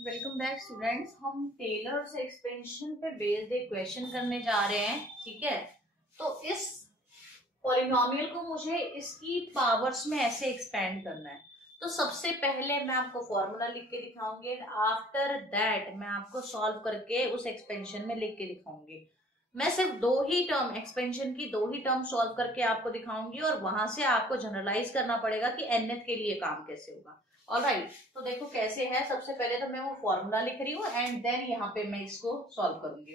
Welcome back students. हम tailors expansion पे based एक क्वेश्चन करने जा रहे हैं। ठीक है, तो इस पॉलिनोमियल को मुझे इसकी पावर्स में ऐसे एक्सपेंड करना है। तो सबसे पहले मैं आपको फॉर्मूला लिख के दिखाऊंगी, आफ्टर दैट मैं आपको सॉल्व करके उस एक्सपेंशन में लिख के दिखाऊंगी। मैं सिर्फ दो ही टर्म, एक्सपेंशन की दो ही टर्म सॉल्व करके आपको दिखाऊंगी और वहां से आपको जनरलाइज करना पड़ेगा कि nth के लिए काम कैसे होगा। ऑलराइट, तो देखो कैसे है। सबसे पहले तो मैं वो फॉर्मूला लिख रही हूँ एंड देन यहाँ पे मैं इसको सॉल्व करूंगी।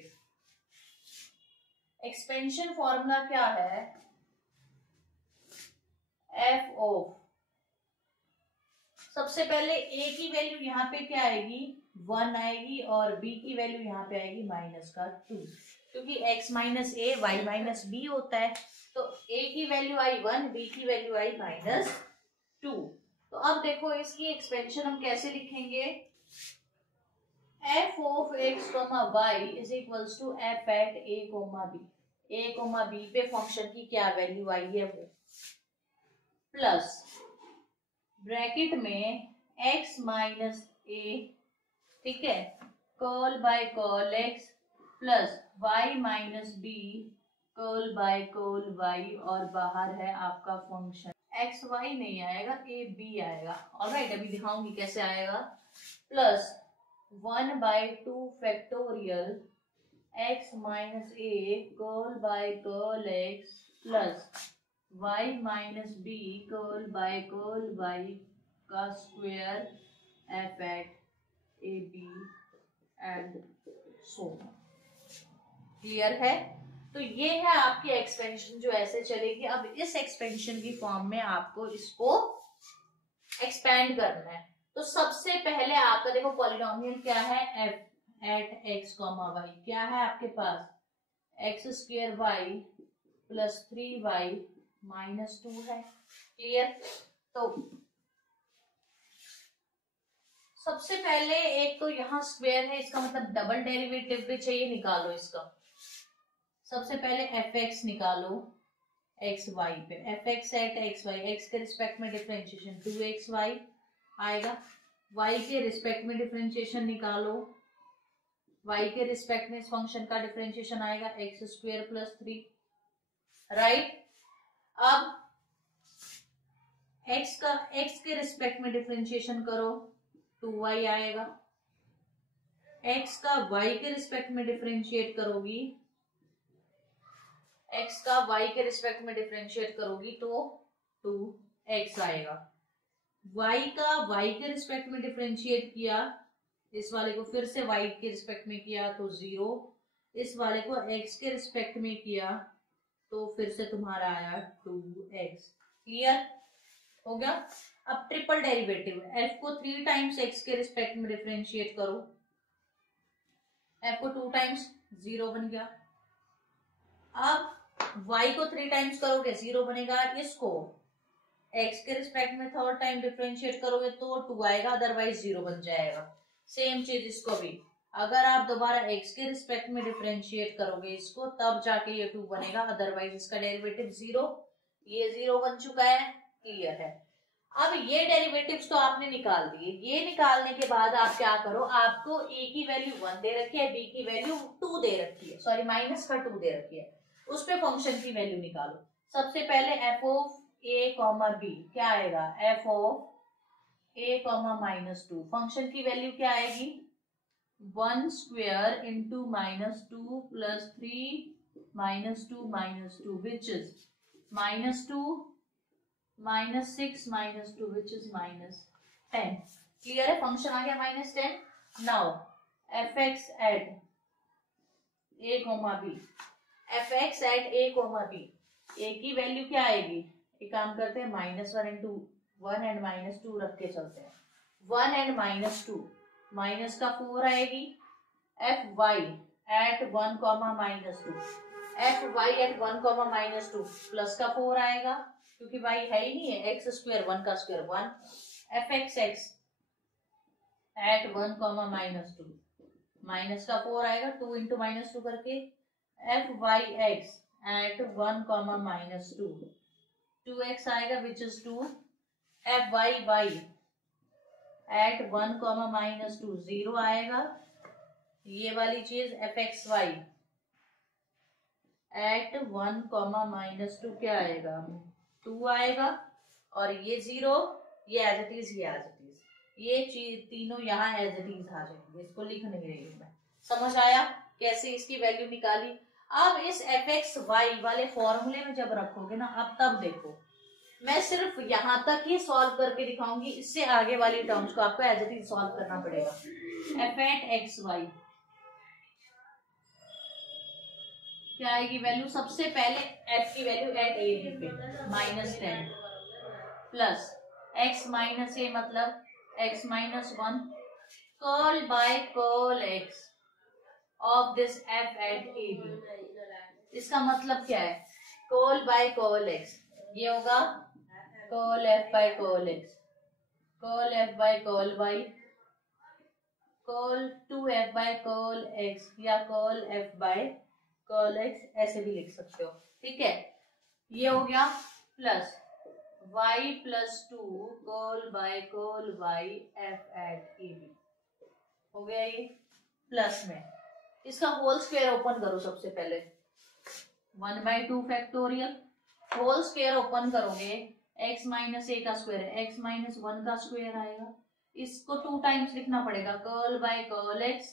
एक्सपेंशन फॉर्मूला क्या है? एफ ऑफ, सबसे पहले ए की वैल्यू यहाँ पे क्या आएगी? 1 आएगी और बी की वैल्यू यहाँ पे आएगी -2, क्योंकि x minus a y minus b होता है। तो a की वैल्यू आई 1, b की वैल्यू आई -2। तो अब देखो इसकी एक्सपेंशन हम कैसे लिखेंगे? F of x comma y is equals to f at a comma b. A comma b पे फंक्शन की क्या वैल्यू आई है वो, प्लस ब्रैकेट में x माइनस ए, ठीक है, curl by curl x plus y minus b curl by curl y, और बाहर है आपका फंक्शन एक्स वाई नहीं आएगा, ए बी आएगा। ऑलराइट, अभी दिखाऊंगी कैसे आएगा। Plus 1/2 factorial x minus a curl by curl x plus y minus b curl by curl y का square f at a b and so. Clear है? तो ये है आपकी एक्सपेंशन जो ऐसे चलेगी। अब इस एक्सपेंशन की फॉर्म में आपको इसको एक्सपेंड करना है। तो सबसे पहले आपका देखो पॉलिनोमियल क्या है? F at x comma y क्या है आपके पास? X square y plus 3y minus 2 है। क्लियर? तो सबसे पहले एक तो यहाँ स्क्वायर है, इसका मतलब डबल डेरिवेटिव भी चाहिए, निकालो इसका। सबसे पहले एफ एक्स निकालो एक्स वाई पे, f x at x y, x के रिस्पेक्ट में डिफरेंशिएशन 2x वाई आएगा, वाई के रिस्पेक्ट में डिफरेंशिएशन निकालो, वाई के रिस्पेक्ट में इस फंक्शन का डिफरेंशिएशन आएगा एक्स स्क्वायर प्लस 3। राइट, अब एक्स के रिस्पेक्ट में डिफरेंशिएशन करो 2y आएगा, एक्स का y के रिस्पेक्ट में डिफरेंशिएट करोगी, x का y के रिस्पेक्ट में डिफरेंशिएट करोगी तो 2x आएगा। y का y के रिस्पेक्ट में डिफरेंशिएट किया, इस वाले को फिर से y के रिस्पेक्ट में किया तो 0, इस वाले को x के रिस्पेक्ट में किया तो फिर से तुम्हारा आया 2x। क्लियर हो गया? अब ट्रिपल डेरिवेटिव, f को 3 टाइम्स x के रिस्पेक्ट में डिफरेंशिएट करो, f को 2 टाइम्स 0 बन गया। अब y को 3 टाइम्स करोगे 0 बनेगा, इसको x के रिस्पेक्ट में 3rd टाइम डिफरेंशिएट करोगे तो 2 आएगा, अदरवाइज 0 बन जाएगा। सेम चीज इसको भी, अगर आप दोबारा x के रिस्पेक्ट में डिफरेंशिएट करोगे इसको तब जाके ये 2 बनेगा, अदरवाइज इसका डेरिवेटिव 0, ये 0 बन चुका है। क्लियर है? अब ये डेरिवेटिव्स तो आपने निकाल दिए। ये निकालने के बाद आप क्या करो, आपको a की वैल्यू 1 दे रखी है, b की वैल्यू 2 दे रखी है, सॉरी -2 दे रखी है, उस पे फंक्शन की वैल्यू निकालो। सबसे पहले f of a comma b क्या आएगा? F of a comma -2, function की वैल्यू क्या आएगी? 1 square into -2 plus 3 -2 which is -2 -6 -2 which is -10। Clear है? फंक्शन आ गया -10। Now f x at a comma b, f x at a comma b, a की value क्या आएगी? एक काम करते हैं, -1 इंटू 1 एंड -2 रख के चलते हैं। 1 एंड -2, माइनस का 4 आएगी। F y at 1 comma -2, f y at 1 comma -2 plus का 4 आएगा, क्योंकि वाई है ही नहीं है, एक्स स्क्वायर 1 का square 1। F x x at 1 comma -2, minus का 4 आएगा, 2 इंटू -2 करके f y x at 1 comma -2, 2x आएगा which is 2। F y y at 1 comma minus 2 0 आएगा। ये वाली चीज f x y at 1 comma minus 2 क्या आएगा 2 आएगा। और ये 0, ये एज इट इज, ये एज इट इज, ये चीज तीनों यहाँ एज इट इज आ जाएंगे। इसको लिख नहीं रही हूँ मैं। समझ आया कैसे इसकी वैल्यू निकाली। अब इस एफ एक्स वाई वाले फॉर्मूले में जब रखोगे ना, अब तब देखो मैं सिर्फ यहां तक ही सॉल्व करके दिखाऊंगी। इससे आगे वाली टर्म्स को आपको एज इट इज सॉल्व करना पड़ेगा। एफ एट एक्स वाई क्या आएगी वैल्यू, सबसे पहले एफ की वैल्यू एट ए बी पे -10 प्लस एक्स माइनस ए मतलब x minus 1 curl by curl x of this f at a b. इसका मतलब क्या है, कर्ल बाय कर्ल एक्स, ये होगा curl f by curl x, curl f by curl y, curl 2f by curl x या curl f by curl x, ऐसे भी लिख सकते हो। ठीक है, ये हो गया plus y plus 2 curl by curl y f at a b हो गया। ये प्लस में इसका होल स्क्वायर ओपन करो। सबसे पहले 1/2 फैक्टोरियल, होल स्क्वायर ओपन करोगे x माइनस ए का स्क्वायर है, x माइनस 1 का स्क्वायर आएगा। इसको 2 टाइम्स लिखना पड़ेगा, curl by curl x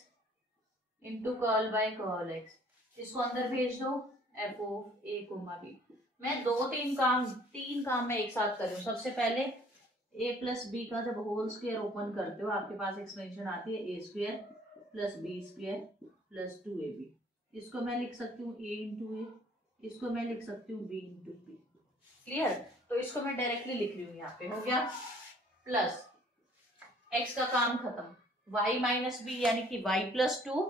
into curl by curl x. इसको अंदर भेज दो f of a comma b. मैं 3 काम मैं एक साथ कर रही हूँ। सबसे पहले a प्लस बी का जब होल स्क्वायर ओपन करते हो आपके पास एक्सप्रेशन आती है a square plus b square plus 2ab। इसको मैं लिख सकती हूँ a इंटू ए, इसको मैं लिख सकती हूँ b इंटू बी। क्लियर, तो इसको मैं डायरेक्टली लिख रही हूँ यहाँ पे। हो गया प्लस x का काम खत्म, y माइनस बी यानी कि y plus 2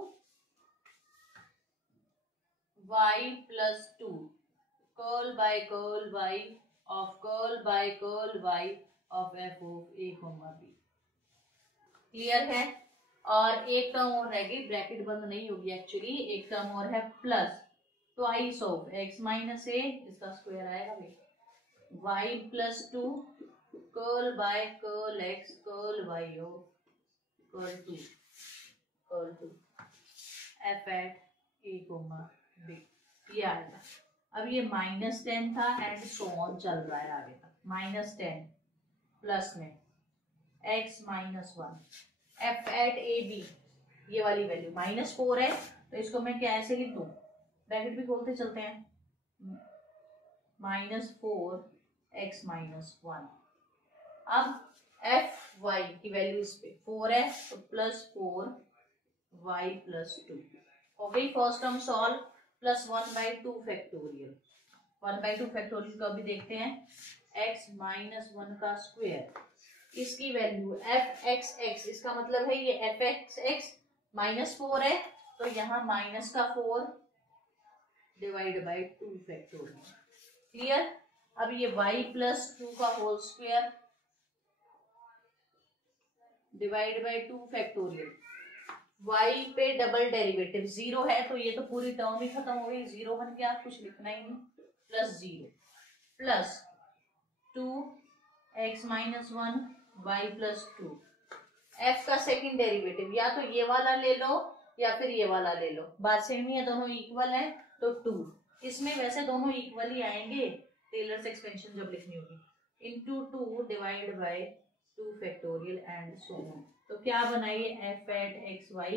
curl by curl y of curl by curl y of f of a comma b. Clear है। और एक टर्म और रहेगी, ब्रैकेट बंद नहीं होगी एक्चुअली, एक टर्म और है plus twice of x minus a, इसका स्क्वायर आएगा y plus 2 curl by curl x curl y of curl 2 f at a comma b. ये आएगा। अब ये -10 था एंड सो ऑन चल रहा है आगे तक। -10 प्लस में x minus 1 f at a b, ये वाली वैल्यू -4 है, तो इसको मैं क्या ऐसे लिख दूं, ब्रैकेट भी खोलते चलते हैं, -4 x माइनस 1। अब एफ वाई की वैल्यू इस पे 4 है तो +4 y प्लस 2 हो गई। First term solve plus 1/2 factorial. 1/2 factorial को अभी देखते हैं। x माइनस 1 का स्क्वायर, इसकी वैल्यू एफ एक्स एक्स, इसका मतलब है ये एफ एक्स एक्स -4 है तो यहाँ माइनस का 4 डिवाइड बाई 2 फैक्टोरियल। क्लियर। अब ये y प्लस 2 का whole square divide by 2 factorial. y पे डबल डेरिवेटिव 0 है तो ये तो पूरी टर्म ही खत्म हो गई, 0 बन गया, कुछ लिखना ही नहीं, +0 plus 2x minus 1 y plus 2। f का सेकंड डेरिवेटिव या तो ये वाला ले लो या फिर ये वाला ले लो, बात सेम ही है, दोनों इक्वल है तो 2। इसमें वैसे दोनों इक्वल ही आएंगे, टेलर्स एक्सपेंशन जब लिखनी होगी, into 2 divide by 2 factorial and so on. तो क्या बनाइए f at x y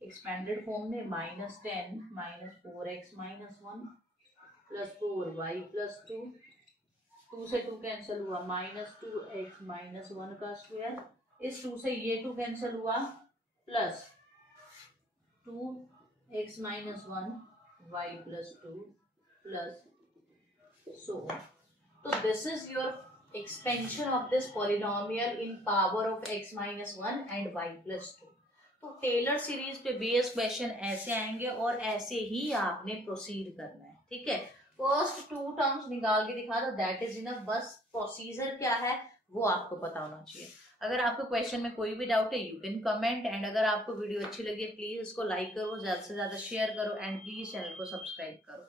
expanded form में -10 -4x minus 1 plus 4y plus 2, 2 से 2 कैंसिल हुआ, -2x माइनस 1 का स्क्वायर, इस 2 से ये 2 कैंसिल हुआ, plus 2x minus 1 y plus 2 plus so on. तो this is your expansion of this polynomial in power of x minus 1 and y plus 2। तो Taylor series पे बेस्ड क्वेश्चन ऐसे आएंगे और ऐसे ही आपने प्रोसीड करना है। ठीक है, फर्स्ट 2 टर्म्स निकाल के दिखा दो, दैट इज इनफ। बस प्रोसीजर क्या है वो आपको पता होना चाहिए। अगर आपको क्वेश्चन में कोई भी डाउट है यू कैन कमेंट, एंड अगर आपको वीडियो अच्छी लगी प्लीज इसको लाइक करो, ज्यादा से ज्यादा शेयर करो, एंड प्लीज चैनल को सब्सक्राइब करो।